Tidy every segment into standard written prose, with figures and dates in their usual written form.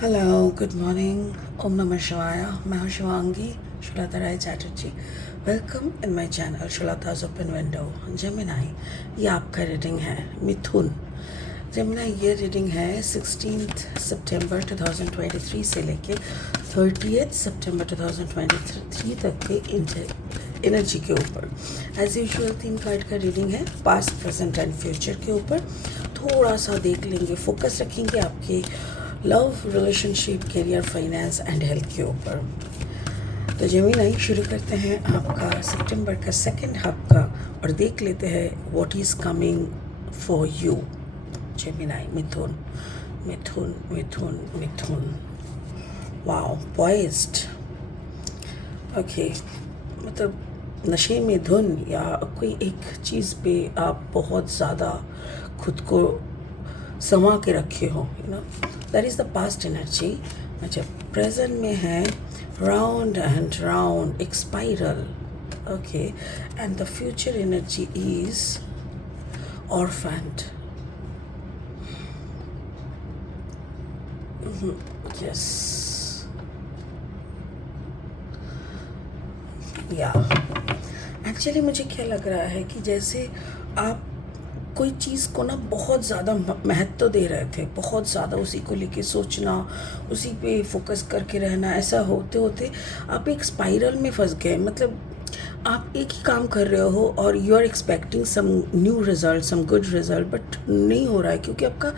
Hello, good morning. ओम नमः शिवाय। मैं हूँ Shivangi Shulata Rai Chatterjee. Welcome in my channel Shulata's open window. Gemini, ये आपका रीडिंग है मिथुन। जेमिनाई, ये रीडिंग है 16 सितंबर 2023 से लेके 30 सितंबर 2023 तक के एनर्जी के ऊपर। एज यूजुअल 3 कार्ड का रीडिंग है, पास्ट प्रेजेंट एंड फ्यूचर के ऊपर। थोड़ा सा देख लेंगे, फोकस रखेंगे आपके love, relationship, career, finance and health के ऊपर। तो जेमिनाई, शुरू करते हैं आपका सितंबर का सेकंड हाफ का और देख लेते हैं what is coming for you. Gemini, Mithun Mithun Mithun Mithun. Wow, poised. Okay, मतलब नशे में धुन या कोई एक चीज़ पे आप बहुत ज़्यादा खुद को समा के रखे हो, that is the past energy. अच्छा, प्रेजेंट में है राउंड एंड राउंड, एक spiral. Okay, and the future energy is orphaned. Yes, या एक्चुअली मुझे क्या लग रहा है कि जैसे आप कोई चीज़ को ना बहुत ज़्यादा महत्व दे रहे थे, बहुत ज़्यादा उसी को लेके सोचना, उसी पे फोकस करके रहना, ऐसा होते होते आप एक स्पाइरल में फंस गए। मतलब आप एक ही काम कर रहे हो और you are expecting some new result, some good result, but नहीं हो रहा है क्योंकि आपका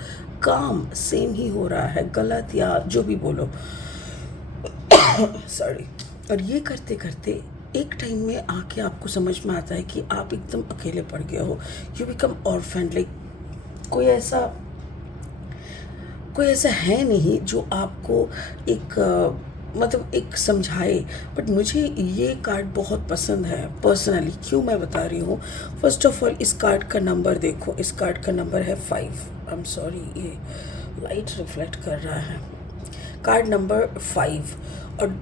काम सेम ही हो रहा है, गलत या जो भी बोलो। सॉरी। और ये करते करते एक टाइम में आके आपको समझ में आता है कि आप एकदम अकेले पड़ गए हो। You become orphan. लाइक कोई ऐसा है नहीं जो आपको एक मतलब एक समझाए। बट मुझे ये कार्ड बहुत पसंद है पर्सनली। क्यों मैं बता रही हूँ, फर्स्ट ऑफ ऑल इस कार्ड का नंबर देखो। इस कार्ड का नंबर है 5। आई एम सॉरी, ये लाइट रिफ्लेक्ट कर रहा है। Card number 5। और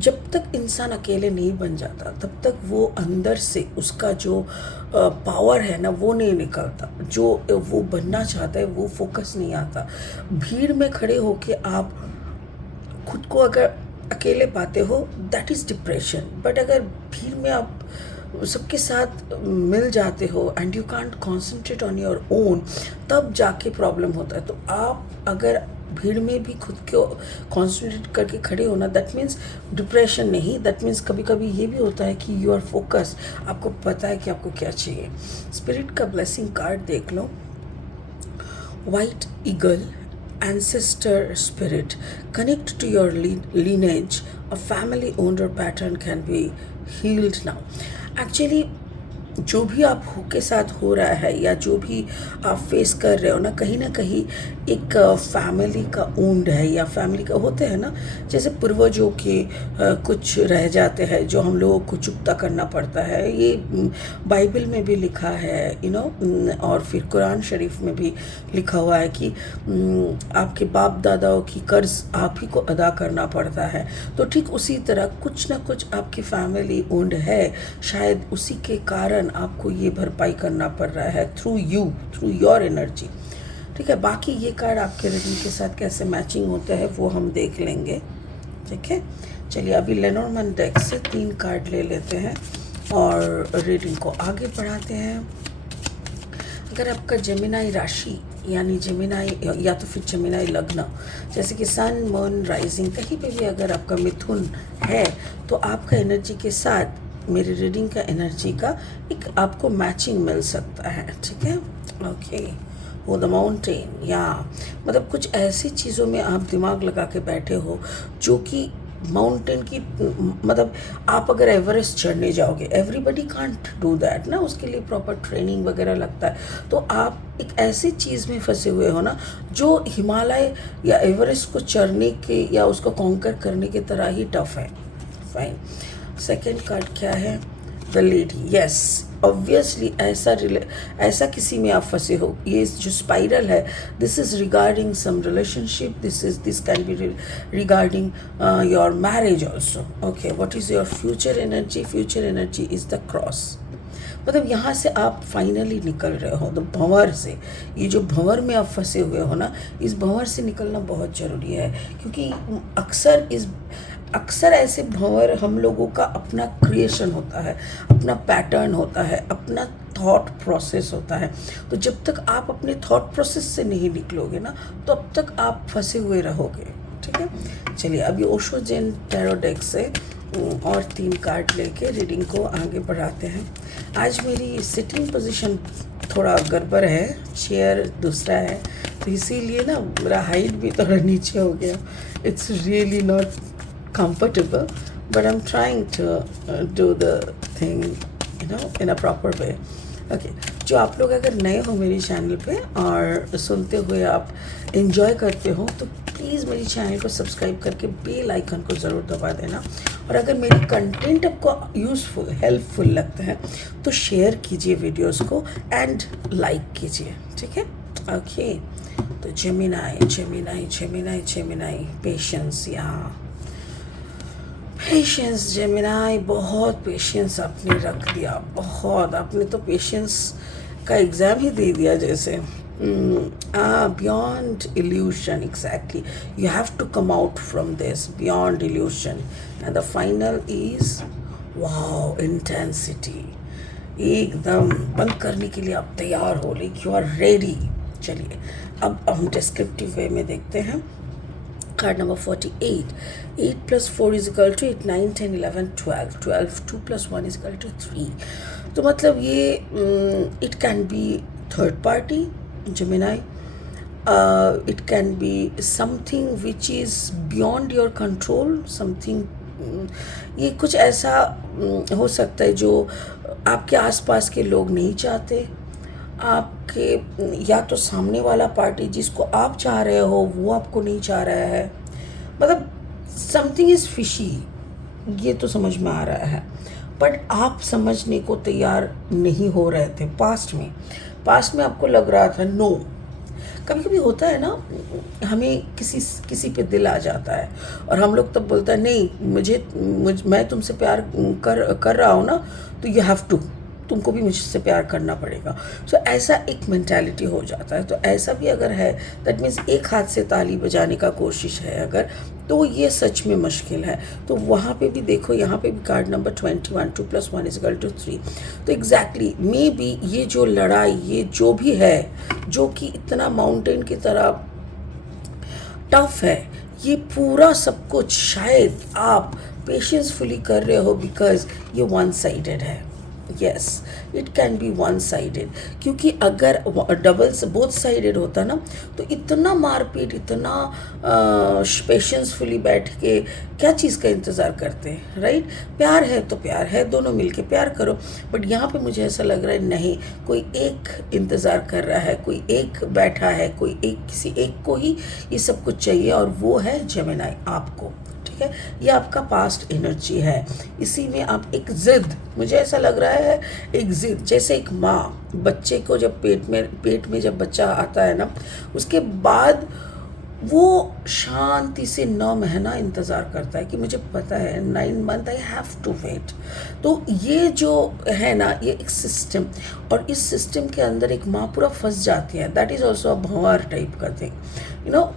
जब तक इंसान अकेले नहीं बन जाता तब तक वो अंदर से उसका जो पावर है ना, वो नहीं निकलता। जो वो बनना चाहता है वो फोकस नहीं आता। भीड़ में खड़े होके आप खुद को अगर अकेले पाते हो, दैट इज़ डिप्रेशन। बट अगर भीड़ में आप सबके साथ मिल जाते हो and you can't concentrate on your own, तब जाके प्रॉब्लम होता है। तो आप अगर भीड़ में भी खुद को कॉन्सेंट्रेट करके खड़े होना, दैट मीन्स डिप्रेशन नहीं, दैट मीन्स कभी कभी ये भी होता है कि यू आर फोकस, आपको पता है कि आपको क्या चाहिए। स्पिरिट का ब्लेसिंग कार्ड देख लो। White eagle, ancestor spirit, connect to your lineage. A family owner pattern can be healed now. Actually, जो भी आप के साथ हो रहा है या जो भी आप फेस कर रहे हो ना कहीं एक फैमिली का ऊंड है या फैमिली का होते हैं ना, जैसे पूर्वजों के कुछ रह जाते हैं जो हम लोगों को चुकता करना पड़ता है। ये बाइबल में भी लिखा है, और फिर कुरान शरीफ में भी लिखा हुआ है कि आपके बाप दादाओं की कर्ज आप ही को अदा करना पड़ता है। तो ठीक उसी तरह कुछ ना कुछ आपकी फैमिली ओन्ड है, शायद उसी के कारण आपको ये भरपाई करना पड़ रहा है थ्रू योर एनर्जी। ठीक है, बाकी ये कार्ड आपके रीडिंग के साथ कैसे मैचिंग होता है वो हम देख लेंगे। ठीक है, चलिए अभी लेनोर्मन डेक से 3 कार्ड ले लेते हैं और रीडिंग को आगे बढ़ाते हैं। अगर आपका जेमिनाई राशि यानी जेमिनाई या तो फिर जेमिनाई लग्न, जैसे कि सन, मून, राइजिंग, कहीं पे भी अगर आपका मिथुन है, तो आपका एनर्जी के साथ मेरी रीडिंग का एनर्जी का एक आपको मैचिंग मिल सकता है। ठीक है, ओके। वो द माउंटेन, या मतलब कुछ ऐसी चीज़ों में आप दिमाग लगा के बैठे हो जो कि माउंटेन की, मतलब आप अगर एवरेस्ट चढ़ने जाओगे, एवरीबडी कांट डू दैट ना, उसके लिए प्रॉपर ट्रेनिंग वगैरह लगता है। तो आप एक ऐसी चीज़ में फंसे हुए हो ना जो हिमालय या एवरेस्ट को चढ़ने के या उसको कॉन्कर करने के तरह ही टफ है। फाइन। सेकेंड कार्ड क्या है, द लेडी। यस, ऑब्वियसली ऐसा किसी में आप फंसे हो। ये जो स्पाइरल है, this is regarding some relationship, this can be regarding your marriage also. Okay, what is your future energy? Future energy is the cross. मतलब यहाँ से आप फाइनली निकल रहे हो, तो भंवर से, ये जो भंवर में आप फंसे हुए हो ना, इस भंवर से निकलना बहुत ज़रूरी है। क्योंकि अक्सर ऐसे भंवर हम लोगों का अपना क्रिएशन होता है, अपना पैटर्न होता है, अपना थॉट प्रोसेस होता है। तो जब तक आप अपने थॉट प्रोसेस से नहीं निकलोगे ना, तो अब तक आप फंसे हुए रहोगे। ठीक है, चलिए अभी ओशो जेन टैरो डेक से और 3 कार्ड लेके रीडिंग को आगे बढ़ाते हैं। आज मेरी सिटिंग पोजीशन थोड़ा गड़बड़ है, चेयर दूसरा है, तो इसीलिए ना मेरा हाइट भी थोड़ा नीचे हो गया। It's really not comfortable, but I'm trying to do the thing in a proper way. Okay, जो आप लोग अगर नए हो मेरी चैनल पे और सुनते हुए आप enjoy करते हो, तो प्लीज़ मेरी चैनल को सब्सक्राइब करके बेल आइकन को ज़रूर दबा देना। और अगर मेरी कंटेंट आपको यूज़फुल हेल्पफुल लगता है तो शेयर कीजिए वीडियोस को एंड लाइक कीजिए। ठीक है, ओके। तो जेमिनाई पेशेंस, यहाँ पेशेंस जेमिनाई, बहुत पेशेंस आपने रख दिया, बहुत। आपने तो पेशेंस का एग्ज़ाम ही दे दिया जैसे। Beyond illusion, exactly, you have to come out from this beyond illusion and the final is wow, intensity. एकदम बंद करने के लिए आप तैयार हो, लाइक यू आर रेडी। चलिए अब हम डिस्क्रिप्टिव वे में देखते हैं। Card number 48, 8 + 4 = 8, 9 10 11 12, 12 2 + 1 = 3। तो मतलब ये it can be third party Gemini, it can be something which is beyond your control, something, ये कुछ ऐसा हो सकता है जो आपके आसपास के लोग नहीं चाहते, आपके या तो सामने वाला पार्टी जिसको आप चाह रहे हो वो आपको नहीं चाह रहा है। मतलब समथिंग इज़ फिशी, ये तो समझ में आ रहा है, बट आप समझने को तैयार नहीं हो रहे थे। पास्ट में आपको लग रहा था नो। कभी कभी होता है ना, हमें किसी पे दिल आ जाता है और हम लोग तब बोलता है नहीं, मैं तुमसे प्यार कर रहा हूँ ना, तो यू हैव टू, तुमको भी मुझसे प्यार करना पड़ेगा। सो ऐसा एक मेंटालिटी हो जाता है। तो ऐसा भी अगर है, दैट मीन्स एक हाथ से ताली बजाने का कोशिश है अगर, तो ये सच में मुश्किल है। तो वहाँ पे भी देखो, यहाँ पे भी कार्ड नंबर 21, 2 + 1 = 3। तो एग्जैक्टली मे बी ये जो लड़ाई, ये जो भी है, जो कि इतना माउंटेन की तरह टफ है, ये पूरा सब कुछ शायद आप पेशेंसफुली कर रहे हो बिकॉज ये वन साइडेड है। Yes, it can be one sided, क्योंकि अगर डबल्स बोथ साइडेड होता ना, तो इतना मारपीट, इतना पेशेंसफुली बैठ के क्या चीज़ का इंतज़ार करते हैं, राइट? प्यार है तो प्यार है, दोनों मिलके प्यार करो। बट यहाँ पे मुझे ऐसा लग रहा है नहीं, कोई एक इंतज़ार कर रहा है, कोई एक बैठा है, कोई एक, किसी एक को ही ये सब कुछ चाहिए, और वो है जेमिनाई, आपको। ठीक है, ये आपका पास्ट एनर्जी है। इसी में आप एक जिद, मुझे ऐसा लग रहा है एक जिद, जैसे एक माँ बच्चे को जब पेट में जब बच्चा आता है ना, उसके बाद वो शांति से 9 महीना इंतज़ार करता है कि मुझे पता है 9 month I have to wait. तो ये जो है ना, ये एक सिस्टम, और इस सिस्टम के अंदर एक माँ पूरा फंस जाती है। That is also a Bhanwar type का थिंग,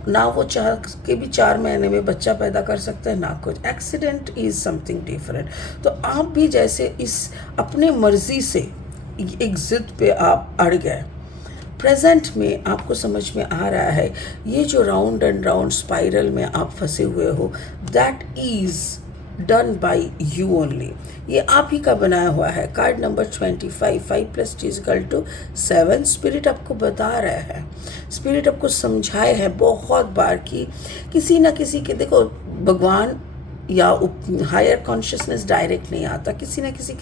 ना वो चाह के भी 4 महीने में बच्चा पैदा कर सकते हैं, ना कुछ। Accident is something different. तो आप भी जैसे इस अपने मर्जी से एक जिद पे आप अड़ गए। प्रेजेंट में आपको समझ में आ रहा है ये जो राउंड एंड राउंड स्पाइरल में आप फंसे हुए हो, that is done by you only. ये आप ही का बनाया हुआ है। Card number 25, 5 + 2 = 7। स्पिरिट आपको बता रहा है, स्पिरिट आपको समझाए है बहुत बार कि किसी ना किसी के, देखो भगवान या हायर कॉन्शियसनेस डायरेक्ट नहीं आता, किसी ना किसी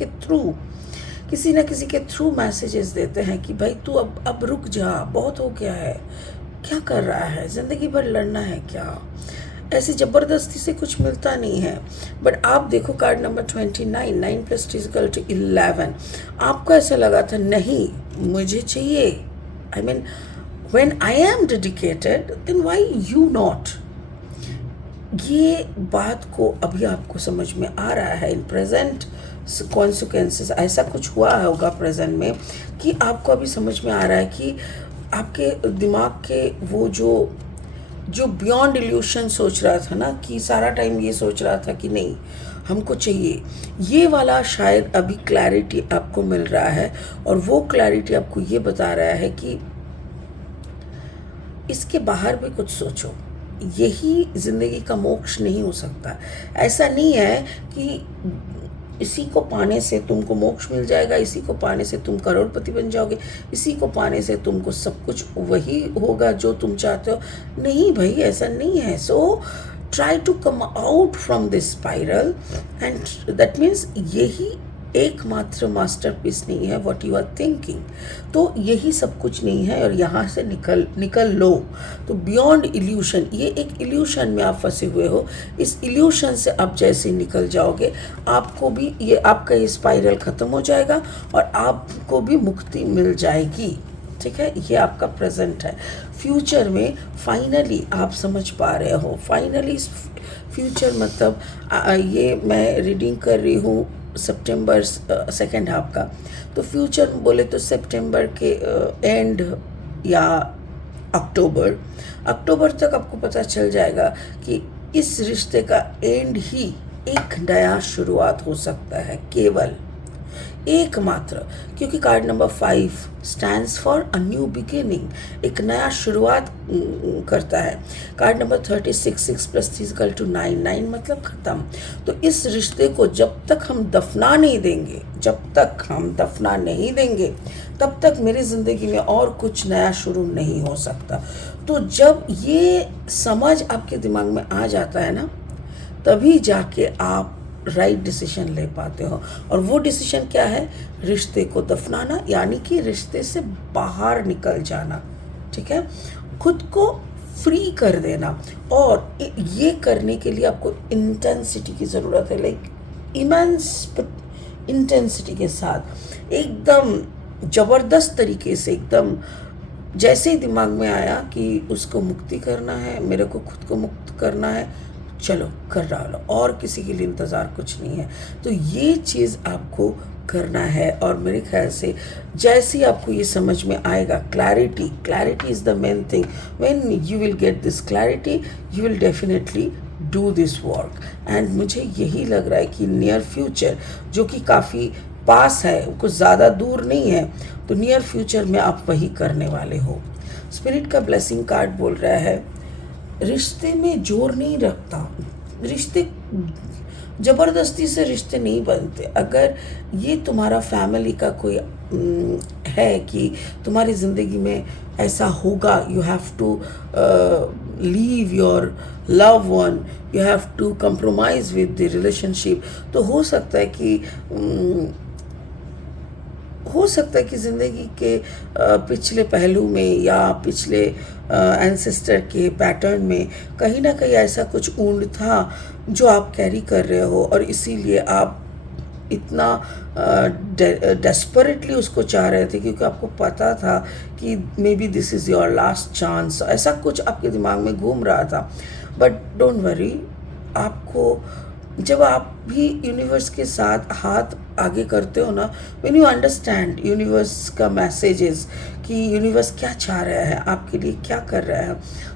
के थ्रू मैसेजेस देते हैं कि भाई तू अब रुक जा, बहुत हो गया है, क्या कर रहा है, ज़िंदगी भर लड़ना है क्या? ऐसी ज़बरदस्ती से कुछ मिलता नहीं है। बट आप देखो कार्ड नंबर 29, 9 + 2 = 11। आपको ऐसा लगा था नहीं मुझे चाहिए, I mean when I am dedicated then why you not. ये बात को अभी आपको समझ में आ रहा है, इन प्रेजेंट कॉन्सिक्वेंसेस ऐसा कुछ हुआ होगा प्रेजेंट में कि आपको अभी समझ में आ रहा है कि आपके दिमाग के वो जो बियॉन्ड इल्यूशन सोच रहा था ना, कि सारा टाइम ये सोच रहा था कि नहीं हमको चाहिए, ये वाला शायद अभी क्लैरिटी आपको मिल रहा है। और वो क्लैरिटी आपको ये बता रहा है कि इसके बाहर भी कुछ सोचो, यही ज़िंदगी का मोक्ष नहीं हो सकता। ऐसा नहीं है कि इसी को पाने से तुमको मोक्ष मिल जाएगा, इसी को पाने से तुम करोड़पति बन जाओगे, इसी को पाने से तुमको सब कुछ वही होगा जो तुम चाहते हो। नहीं भाई, ऐसा नहीं है। So try to come out from this spiral, and that means यही एकमात्र मास्टरपीस नहीं है व्हाट यू आर थिंकिंग। तो यही सब कुछ नहीं है, और यहाँ से निकल लो। तो बियॉन्ड इल्यूशन, ये एक इल्यूशन में आप फंसे हुए हो। इस इल्यूशन से आप जैसे निकल जाओगे, आपको भी ये आपका ये स्पाइरल ख़त्म हो जाएगा और आपको भी मुक्ति मिल जाएगी। ठीक है, ये आपका प्रेजेंट है। फ्यूचर में फाइनली आप समझ पा रहे हो, फाइनली फ्यूचर मतलब ये मैं रीडिंग कर रही हूँ सितंबर सेकेंड हाफ का। तो फ्यूचर बोले तो सितंबर के एंड या अक्टूबर तक आपको पता चल जाएगा कि इस रिश्ते का एंड ही एक नया शुरुआत हो सकता है, केवल एकमात्र। क्योंकि card number 5 stands for a new beginning, एक नया शुरुआत करता है। कार्ड नंबर 36 6 + 3 = 9, 9 मतलब ख़त्म। तो इस रिश्ते को जब तक हम दफना नहीं देंगे, तब तक मेरी ज़िंदगी में और कुछ नया शुरू नहीं हो सकता। तो जब ये समझ आपके दिमाग में आ जाता है ना, तभी जाके आप राइट डिसीजन ले पाते हो। और वो डिसीजन क्या है? रिश्ते को दफनाना, यानी कि रिश्ते से बाहर निकल जाना। ठीक है, खुद को फ्री कर देना। और ये करने के लिए आपको इंटेंसिटी की ज़रूरत है, लाइक इमेंस इंटेंसिटी के साथ, एकदम ज़बरदस्त तरीके से, एकदम जैसे ही दिमाग में आया कि उसको मुक्ति करना है, मेरे को खुद को मुक्त करना है, चलो कर डालो, और किसी के लिए इंतज़ार कुछ नहीं है। तो ये चीज़ आपको करना है। और मेरे ख्याल से जैसे ही आपको ये समझ में आएगा, clarity is the main thing. When you will get this clarity, you will definitely do this work. And मुझे यही लग रहा है कि नियर फ्यूचर, जो कि काफ़ी पास है, कुछ ज़्यादा दूर नहीं है, तो नियर फ्यूचर में आप वही करने वाले हो। स्पिरिट का ब्लेसिंग कार्ड बोल रहा है, रिश्ते में जोर नहीं रखता, रिश्ते ज़बरदस्ती से रिश्ते नहीं बनते। अगर ये तुम्हारा फैमिली का कोई है कि तुम्हारी ज़िंदगी में ऐसा होगा, you have to leave your love one, you have to compromise with the relationship, तो हो सकता है कि ज़िंदगी के पिछले पहलू में या पिछले एंसेस्टर के पैटर्न में कहीं ना कहीं ऐसा कुछ ऊंड था जो आप कैरी कर रहे हो, और इसीलिए आप इतना डेस्परेटली उसको चाह रहे थे, क्योंकि आपको पता था कि may be this is your last chance. ऐसा कुछ आपके दिमाग में घूम रहा था। बट डोंट वरी, आपको जब आप भी यूनिवर्स के साथ हाथ आगे करते हो ना, व्हेन यू अंडरस्टैंड यूनिवर्स का मैसेजेस कि यूनिवर्स क्या चाह रहा है, आपके लिए क्या कर रहा है,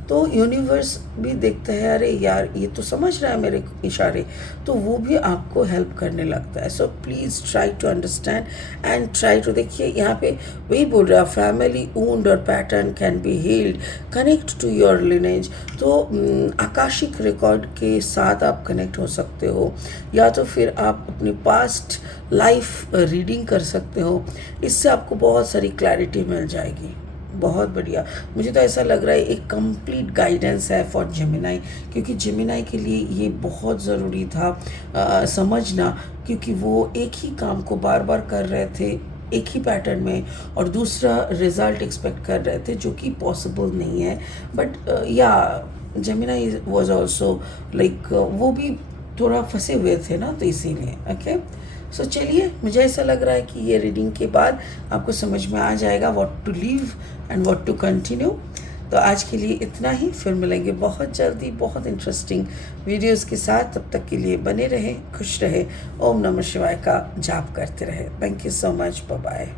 तो यूनिवर्स भी देखता है, अरे यार ये तो समझ रहा है मेरे इशारे, तो वो भी आपको हेल्प करने लगता है। So please try to understand and try to, देखिए यहाँ पे वही बोल रहा है, फैमिली वुंड और pattern can be healed, connect to your lineage. तो आकाशिक रिकॉर्ड के साथ आप कनेक्ट हो सकते हो, या तो फिर आप अपनी पास्ट लाइफ रीडिंग कर सकते हो। इससे आपको बहुत सारी क्लैरिटी मिल जाएगी। बहुत बढ़िया, मुझे तो ऐसा लग रहा है एक कंप्लीट गाइडेंस है फॉर जेमिनाई, क्योंकि जेमिनाई के लिए ये बहुत ज़रूरी था समझना, क्योंकि वो एक ही काम को बार बार कर रहे थे एक ही पैटर्न में, और दूसरा रिजल्ट एक्सपेक्ट कर रहे थे, जो कि पॉसिबल नहीं है। बट या जेमिनाई वाज आल्सो लाइक, वो भी थोड़ा फंसे हुए थे ना, तो इसीलिए। ओके, सो चलिए, मुझे ऐसा लग रहा है कि ये रीडिंग के बाद आपको समझ में आ जाएगा what to leave and what to continue. तो आज के लिए इतना ही, फिर मिलेंगे बहुत जल्दी बहुत इंटरेस्टिंग वीडियोस के साथ। तब तक के लिए बने रहें, खुश रहें, ओम नमः शिवाय का जाप करते रहें। Thank you so much, bye bye.